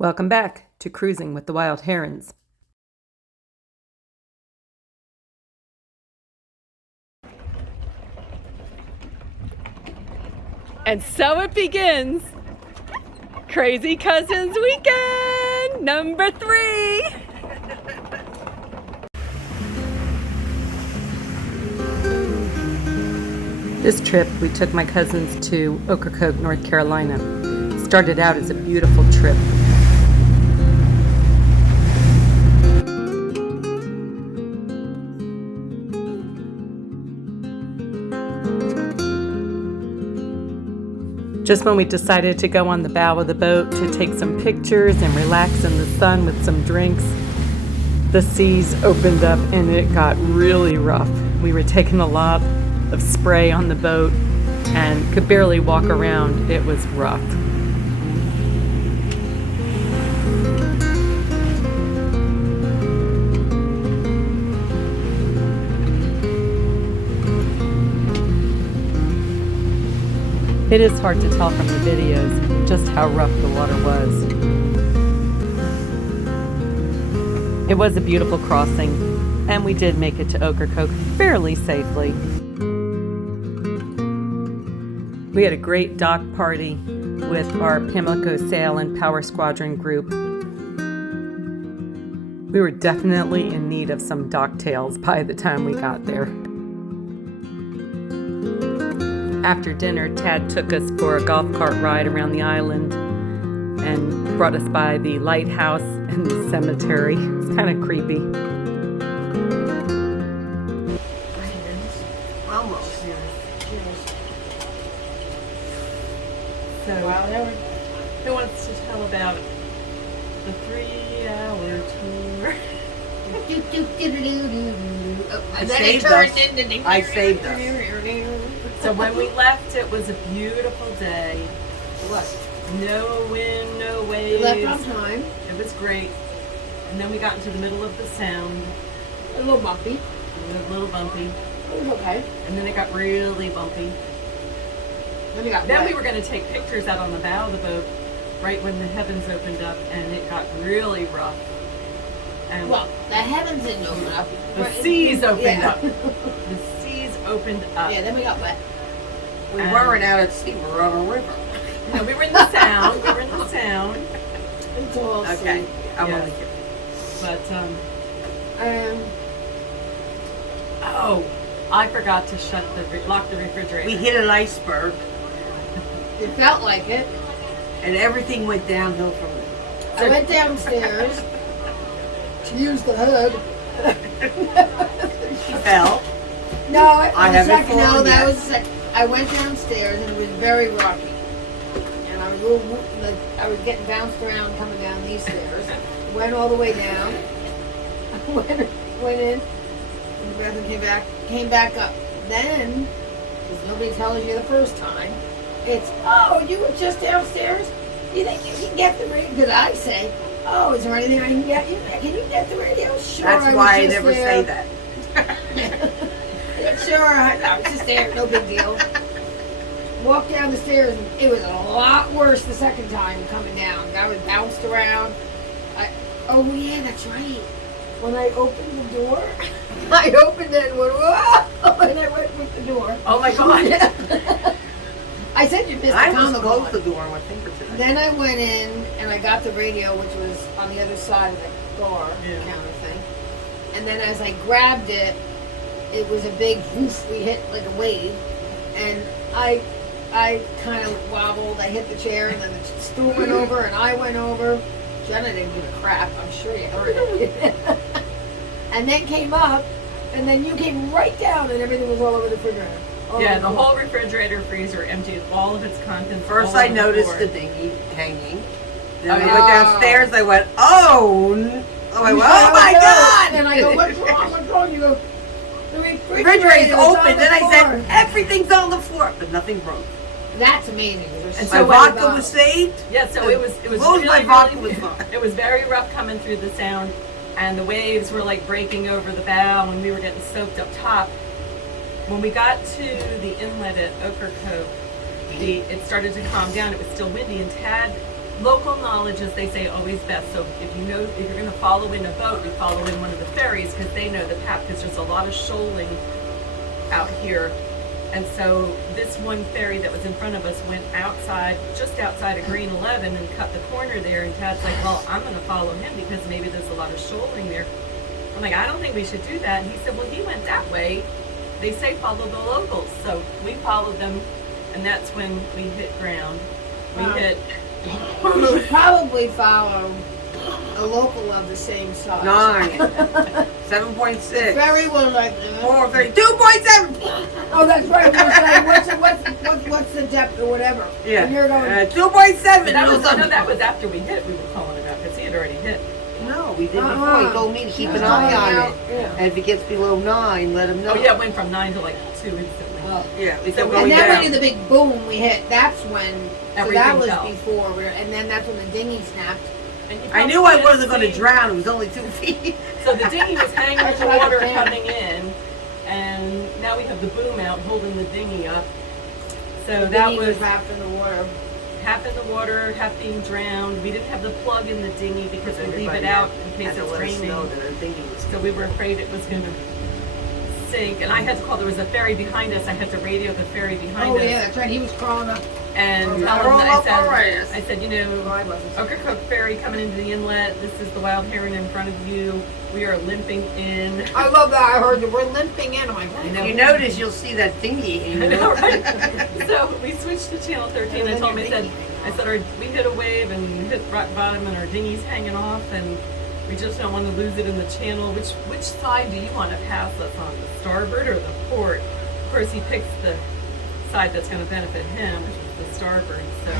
Welcome back to Cruising with the Wild Herons. And so it begins. Crazy Cousins Weekend number 3. This trip, we took my cousins to Ocracoke, North Carolina. It started out as a beautiful trip. Just when we decided to go on the bow of the boat to take some pictures and relax in the sun with some drinks, the seas opened up and it got really rough. We were taking a lot of spray on the boat and could barely walk around. It was rough. It is hard to tell from the videos just how rough the water was. It was a beautiful crossing, and we did make it to Ocracoke fairly safely. We had a great dock party with our Pamilco Sail and Power Squadron group. We were definitely in need of some docktails by the time we got there. After dinner, Tad took us for a golf cart ride around the island and brought us by the lighthouse and the cemetery. It's kind of creepy. Almost. So, who wants to tell about the 3-hour tour? I saved us. So when we left, it was a beautiful day. What? No wind, no waves. We left on time. It was great. And then we got into the middle of the sound. A little bumpy. It was a little bumpy. It was okay. And then it got really bumpy. Then we were going to take pictures out on the bow of the boat right when the heavens opened up, and it got really rough. And well, the heavens didn't open up. The seas opened up. The seas opened up. Yeah, then we got wet. We weren't out at sea, we were on a river. No, we were in the sound. We were in the sound. It's all Okay, I'm only kidding. But, oh, I forgot to lock the refrigerator. We hit an iceberg, It felt like it. and everything went downhill from there. I went downstairs to use the hood. She fell. No, I haven't second. No, fallen that yet. was the second. I went downstairs and it was very rocky, and I was getting bounced around coming down these stairs. Went all the way down. went in. And the bathroom came back up. Then, because nobody tells you the first time, it's, oh, you were just downstairs? You think you can get the radio? Because I say, oh, is there anything I can get you? Can you get the radio? Sure. That's why I never say that. Sure, I was just there, no big deal. Walked down the stairs, and it was a lot worse the second time coming down. I was bounced around. Oh yeah, that's right. When I opened the door, I opened it and went, whoa, and I went with the door. Oh my God. I said you missed I the almost comical closed the one. door on my finger today. Then I went in and I got the radio, which was on the other side of the bar counter thing. And then as I grabbed it, it was a big whoosh. We hit like a wave, and I kind of wobbled. I hit the chair, and then the stool went over, and I went over. Jenna didn't give a crap. I'm sure you heard it. And then came up, and then you came right down, and everything was all over the refrigerator. Yeah, the whole refrigerator freezer emptied all of its contents. First all I over noticed floor. the dinghy hanging. Then Oh, I yeah. went downstairs, I went, oh my God! God! And I go, what's wrong? What's wrong? You go, the Refrigerator's was on open. the Then I floor. said, everything's on the floor, but nothing broke. That's amazing. There's And so so My many vodka was bottles. saved. Yeah, so it was As long as really, my vodka really, was fine. it was very rough coming through the sound, and the waves were like breaking over the bow, and we were getting soaked up top. When we got to the inlet at Ocracoke, it started to calm down. It was still windy, and Tad local knowledge, as they say, always best. So if you know, if you're going to follow in a boat, we follow in one of the ferries because they know the path, because there's a lot of shoaling out here. And so this one ferry that was in front of us went outside, just outside of Green 11, and cut the corner there. And Tad's like, well, I'm going to follow him because maybe there's a lot of shoaling there. I'm like, I don't think we should do that. And he said, well, he went that way. They say follow the locals. So we followed them, and that's when we hit ground. We hit... We should probably follow a local of the same size. 9. 7.6. Ferry was like 4.30. 2.7. Oh, that's right. We're saying, what's the depth or whatever? Yeah. And you're going. 2.7. That was after we hit. We were calling him out because he had already hit. No, we did before. He told me to keep an eye on it. Yeah. And if it gets below 9, let him know. Oh yeah, it went from 9 to like 2 instantly. Yeah, we So kept we- going And then down. when the big boom we hit, that's when. So Everything that was fell. before, and then that's when the dinghy snapped. And you I knew probably I wasn't didn't going to see- drown. It was only 2 feet. So the dinghy was hanging in That's the what I water understand. coming in, and now we have the boom out holding the dinghy up. So The that dinghy was wrapped in the water. half in the water, half being drowned. We didn't have the plug in the dinghy because we leave Everybody it out in had case to it's let us know raining. that our dinghy was So we were afraid it was going to sink, and I had to call. There was a ferry behind us. I had to radio the ferry behind Oh us. yeah, that's right. He was crawling up. And Oh, tell roll them, up our ass. I said, you know, I wasn't. Ocracoke Ferry coming into the inlet. This is the wild heron in front of you. We are limping in. I love that. I heard that we're limping in. I'm like, If you notice, you'll see that dinghy. I know, right? So we switched to channel 13. I told him, I said, we hit a wave and hit rock bottom, and our dinghy's hanging off, and we just don't want to lose it in the channel. Which side do you want to pass us on, the starboard or the port? Of course, he picks the side that's going to benefit him, which is the starboard. So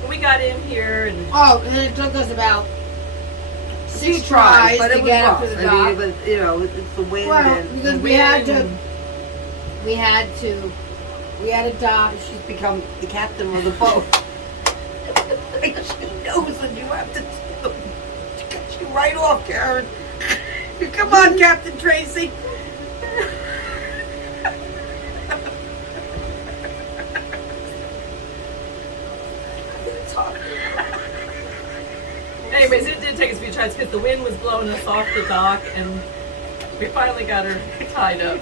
when we got in here, and oh, and then it took us about 2 6 tries but to it was get rough. up to the I dock. mean, but, you know, it's the wind Well, and because the we had wind. we had a dock. she's become the captain of the boat. She knows what you have to do. She cuts you right off, Karen. Come on, Captain Tracy. anyways, it did take us a few tries because the wind was blowing us off the dock, and we finally got her tied up.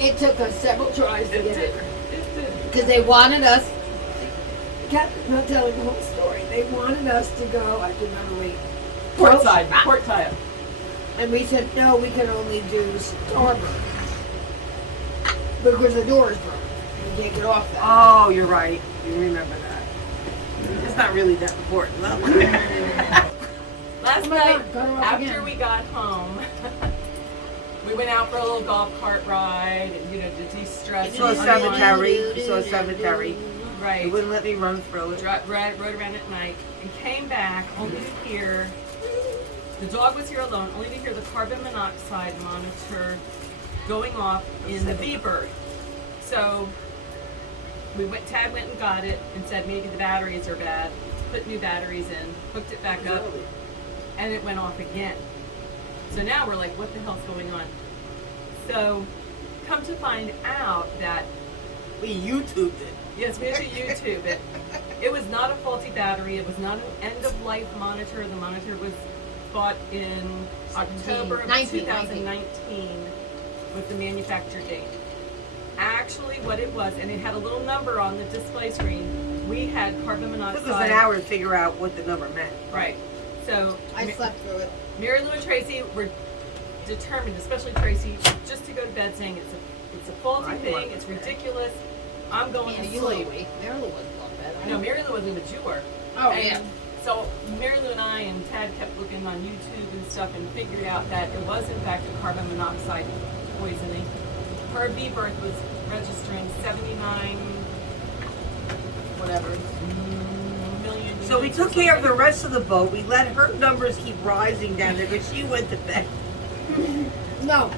It took us several tries to It get did. it It did. because they wanted us. Captain's not telling the whole story. They wanted us to go. I can remember we Port side, port tie up. and we said no. We can only do starboard because the door is broken. We can't get off that. Oh, you're right. You remember that. It's not really that important. Last Oh my night, God, cut her off after again. we got home, we went out for a little golf cart ride, and, you know, to de-stress. You saw a and cemetery. You saw a cemetery. Right. They wouldn't let me run through it. Rode around at night and came back only to hear, the dog was here alone, only to hear the carbon monoxide monitor going off in the V-Bird. So Tad went and got it and said maybe the batteries are bad, put new batteries in, hooked it back up, and it went off again. So now we're like, what the hell's going on? So come to find out that, We YouTubed it. yes, we had to YouTube it. It was not a faulty battery. It was not an end-of-life monitor. The monitor was bought in October of 2019 with the manufacture date. Actually, what it was, and it had a little number on the display screen, we had carbon It monoxide. took us an hour to figure out what the number meant. Right. So I slept through it. Mary Lou and Tracy were determined, especially Tracy, just to go to bed saying it's a faulty I thing, want it's that. ridiculous. I'm going Yeah, to you were sleep. awake. Marilyn wasn't going to bed. No, Mary Lou wasn't, but you were. Oh, And yeah. So Mary Lou and I and Tad kept looking on YouTube and stuff and figured out that it was in fact a carbon monoxide poisoning. Her V-birth was registering 79 whatever million. So we units or took care of the something. rest of the boat. We let her numbers keep rising down there, but she went to bed. No.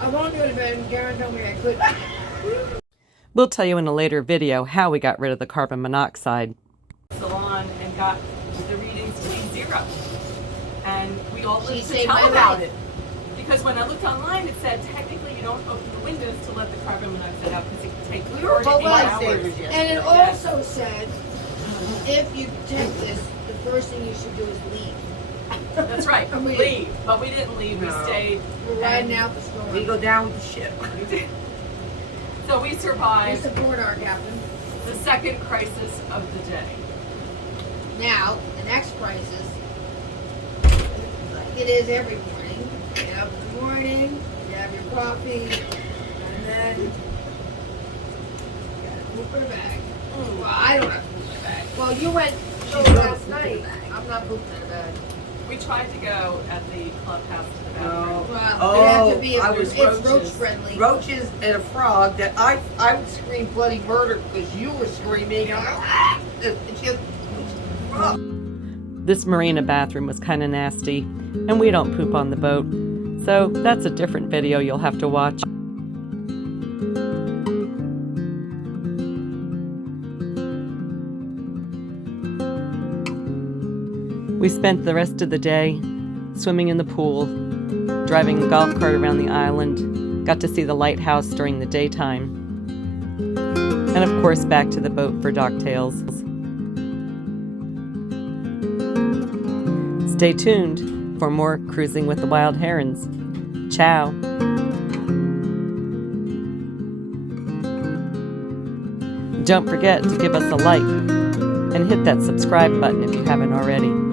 I wanted to go to bed, and Karen told me I couldn't. We'll tell you in a later video how we got rid of the carbon monoxide. Salon and got the readings to be 0. And we all She lived to saved tell my about life. it. Because when I looked online, it said technically you don't open the windows to let the carbon monoxide out because it can take We were 4 to 8 both hours. lifesavers, yes. And it also said if you take this, the first thing you should do is leave. That's right, I mean- leave. But we didn't leave, we No. stayed. We're riding out the storm. We go down with the ship. So we We survived support our captain. the second crisis of the day. Now, the next crisis, like it is every morning. You get up in the morning, you have your coffee, and then you gotta poop in a bag. Well, I don't have to poop in a bag. Well, you went last night. I'm not pooping in a bag. We tried to go at the clubhouse to the bathroom. No. Well, it has to be, I was it's roach roaches. friendly. Roaches and a frog that I would scream bloody murder because you were screaming. It's just, This marina bathroom was kind of nasty, and we don't poop on the boat. So that's a different video you'll have to watch. We spent the rest of the day swimming in the pool, driving a golf cart around the island, got to see the lighthouse during the daytime, and of course back to the boat for dock tales. Stay tuned for more Cruising with the Wild Herons. Ciao. Don't forget to give us a like and hit that subscribe button if you haven't already.